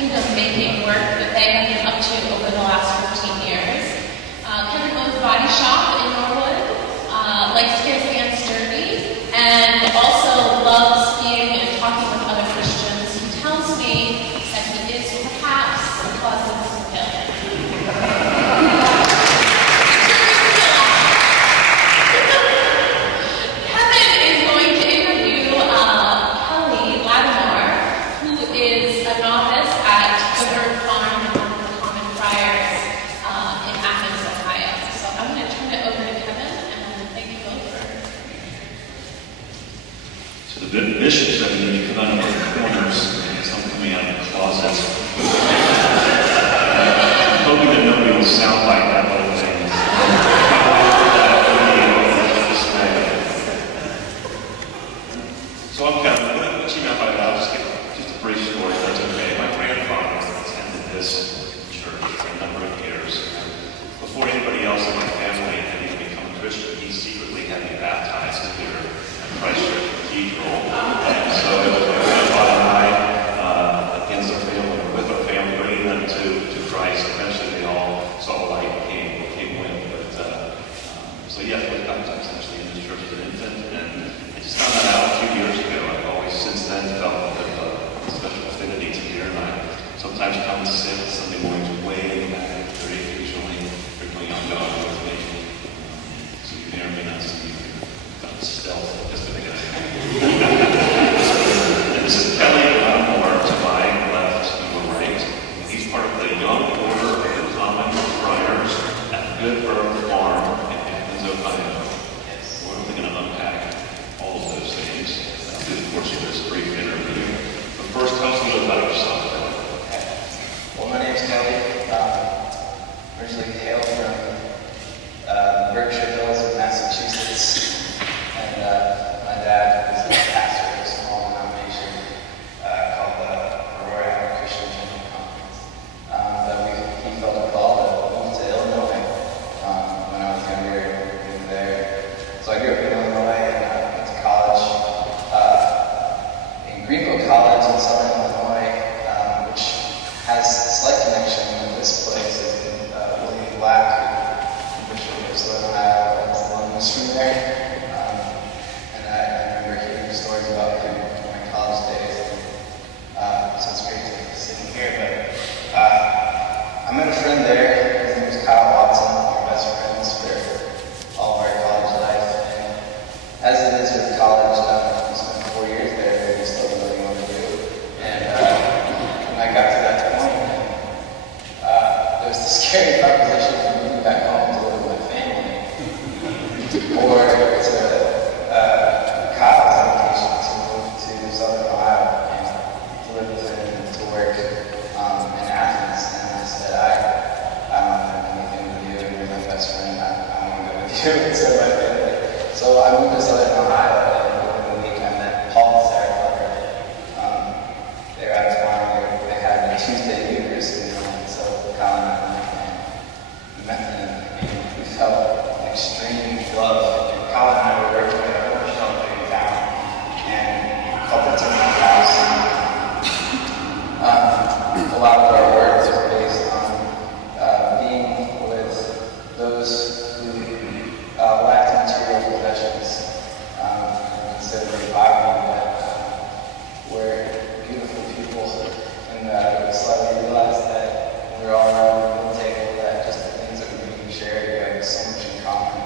kingdom-making work that they have been up to over the last 15 years. Kevin owns a body shop in Norwood, likes to get his hands dirty, and also loves being and talking with other Christians. He tells me that he is perhaps a closet failure. Kevin is going to interview Latimore, who is a novice at the Bird Farm and one of the common friars in Athens, Ohio. So I'm going to turn it over to Kevin, and thank you both for. So the bishop said when you come out of the corners, some coming out of the closets. I'm hoping that nobody will sound like that whole thing. So I'm kind of going to let you know by now, just a brief story, if that's okay. My grandfather attended this church for a number of years. Before anybody else in my family had even become a Christian, he secretly had me baptized here at Christ Church Cathedral. And so it was my grandfather and I, against our family, with our family, bringing them to Christ. Eventually they all saw the light and came with. So yes, I was baptized actually in this church as an infant, and I just found that out a few years ago. I've always since then felt a bit of a special affinity to here, and I sometimes come to sit Sunday mornings way back, very occasionally, frequently on God with me. So you may or may not see me stealth just to make it. And this is Kelly Latimore to my left, to the right. He's part of the young order of the common friars at Good Bird Farm in Athens, Ohio. We're only going to unpack all of those things through the course of this brief interview. But first, tell us a little about yourself, Kelly. Well, my name's Kelly. Originally hail from Berkshire Hills of Massachusetts. And my dad was a pastor of a small denomination called the Aurora Christian General Conference. But he felt a call to move to Illinois when I was younger and moved there. So I grew up in Illinois and went to college in Greenville College in Southern Illinois, which has a slight connection with this place. William Black, who lives in Ohio, and is alumnus from there. And I remember hearing stories about him in my college days. So it's great to be sitting here. But I met a friend there. His name was Kyle Watson. We're best friends for all of our college life. And as it is with college, we spent 4 years there, and we still don't know what to do. And when I got to that point, there was the scary proposition of moving back home to live with my family, or to Kyle's invitation to move to Southern Ohio and to live with him and to work in Athens. And I said, I don't have anything to do, and you're my best friend, I want to go with you. And so I moved to Southern Ohio, and within a week I met Paul and Sarah Clark. They were at a farm. They had a Tuesday Eucharist, and so Kyle and I met them, and we felt extreme love. And Kyle and I were working at a shelter in town, and called it my house. A lot of our words are based on being with those who lack material possessions, considering poverty, but we're beautiful people. And it was like we realized that we're all around the table, that just the things that we can share, we have so much in common.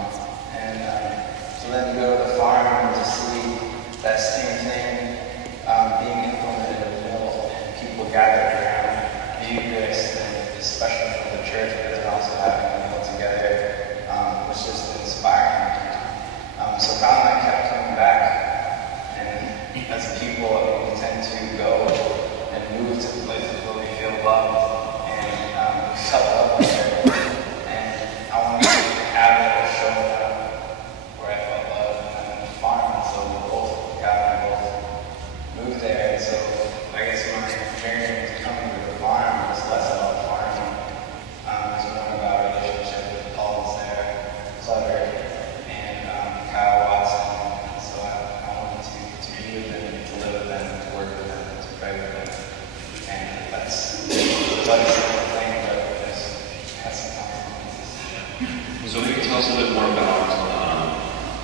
And so then you go to the farm and to see that same thing being implemented in the middle, and people gathered around the Eucharist, and especially for the church, but then also having a meal together, was just inspiring. So Kyle and I kept coming back, and as people, we tend to go and move to places where we feel loved, and we felt love there. And I wanted to have it or show up where I felt love, and then the farm. So we both, Kyle and I both moved there. And so I guess my journey to coming to the farm was less about farming. It was more about a relationship with Paul and Sarah Clutter and Kyle Watson. So I wanted to be with them, to live with them, to work with them, to pray with them. And that's buddy complaining, but it has some consequences. So maybe tell us a bit more about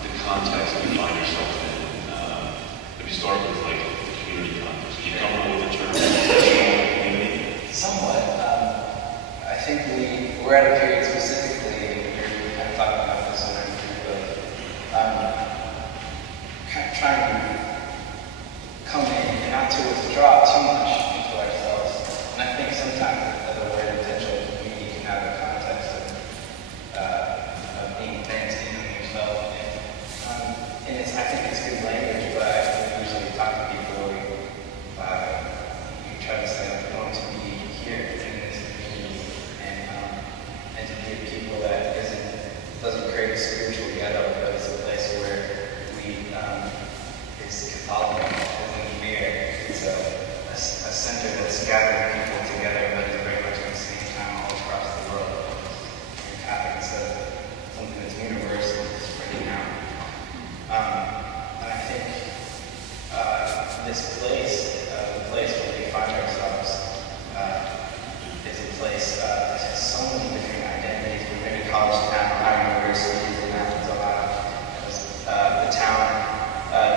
the context that you find yourself in. If you start with like the community context, do you come up with the term community? Somewhat. I think we're at a period specifically, we kind of talked about this in our group, of kind of trying to come in and not to withdraw too much into ourselves. And I think sometimes the word intentional community can have a context of being fenced in on yourself. And I think it's good language, but I think we usually talk to people, we try to say, we want to be here in this community and to give people that doesn't create a spiritual ghetto, but it's a place where it's Catholic, it's mirror. It's a center that's gathering people together, but it's very much at the same time all across the world. And Catholic is something that's universal, it's spreading out. And I think this place, the place where we find ourselves, is a place that has so many different identities. We've been to college town, our university is in Athens, Ohio. The town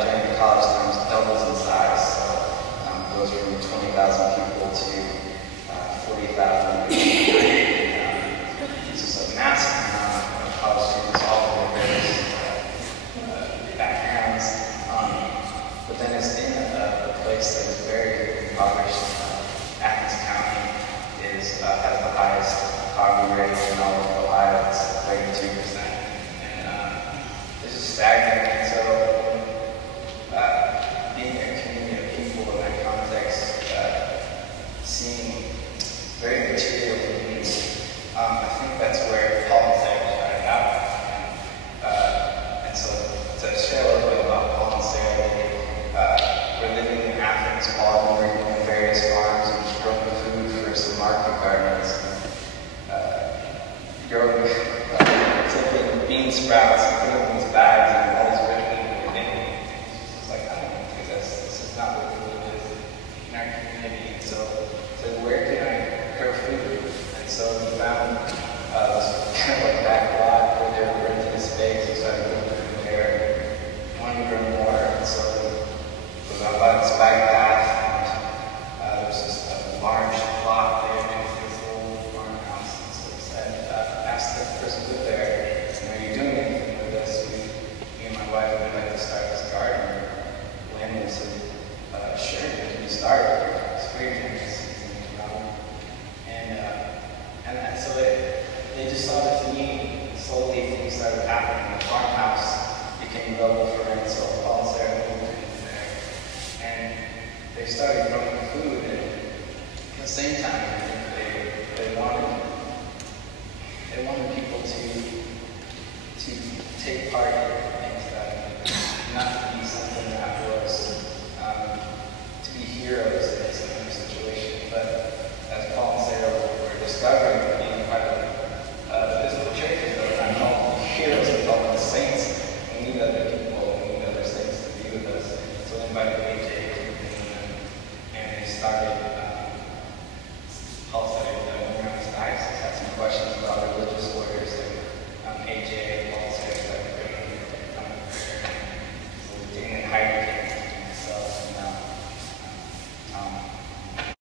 during the college times doubles in size, so goes from 20,000 people to 40,000. This is a massive amount of college students, all of their various backgrounds. But then it's in a place that is very impoverished. Athens County has the highest poverty rate in all of Ohio. It's 32%. And this is staggering. And so being a community of people in that context, seeing very material needs, I think that's where Paul and Sarah started out. And so to share a little bit about Paul and Sarah, we're living in Athens. Paul and we were in various farms and growing food for some market gardens. Growing taking bean sprouts and putting them in these bags and all these rich people were making it. It's like, I don't think this is not what food is in our community. So where can I grow food? And so we found this kind of like back lot where they were renting a space. We started growing food there. Wanted to grow more. And so we went by this back path and there was this large lot there next to this little farmhouse. And so we said, asked the person who lived there, are you doing anything with this? Me and my wife would like to start this garden. Landon said, sure, can you start? It's very generous. And so they just saw this need. Slowly things started happening. The farmhouse became available for rent, so Paul and Sarah moved in there. And they started growing